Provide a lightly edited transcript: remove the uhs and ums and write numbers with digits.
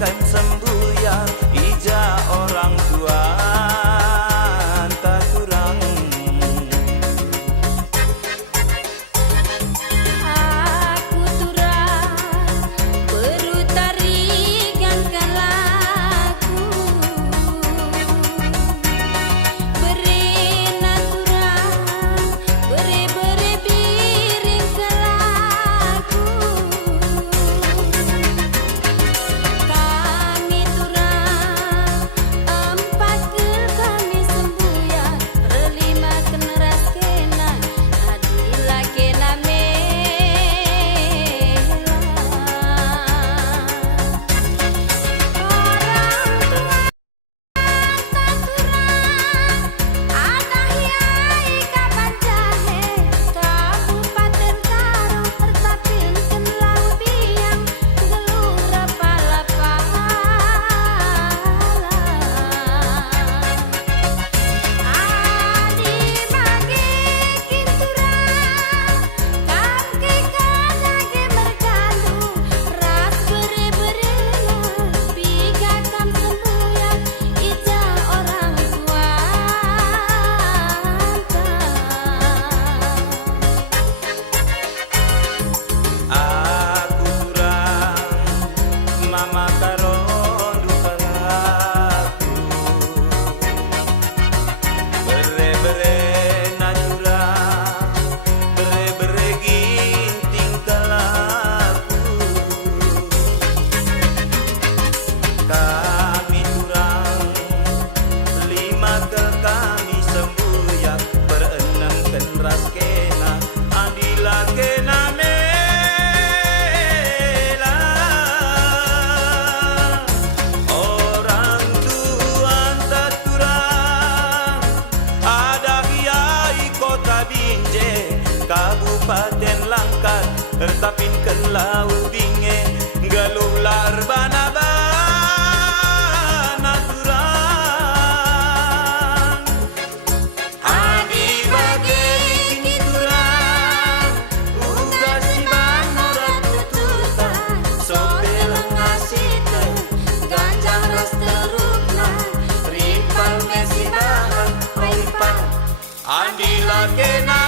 kan sembuya ija orang tua tak kurang. Aku turang perutari gangkan lagu berena turang bere-bere biring ke lagu. Kami turang empat kel kami sembuya berlima keneras kena adila kena mela. Orang tua tak turang ada hiai kapan jahe Kabupaten Karo tertapin kenlau biang gelura pala-pala. Adi bagi kinturang kaki kadage mergandung ras bere-berena biga kam sembuya ija orang tua. Aku turang mama karo lupa laku bere-bere naturang bere-bere ginting kalaku. Kami turang lima ke kami sembuya berenang keras kena adila kena mela. Orang tua tak turang ada kiai kota Binje Kabupaten Langkat tertapin ke lau binge gelular bana-bana turang. Adi bagi kiturang uga si bana ratututa sopel ngasite ganjang ras terukna ripal mesi bahan ripan adila kena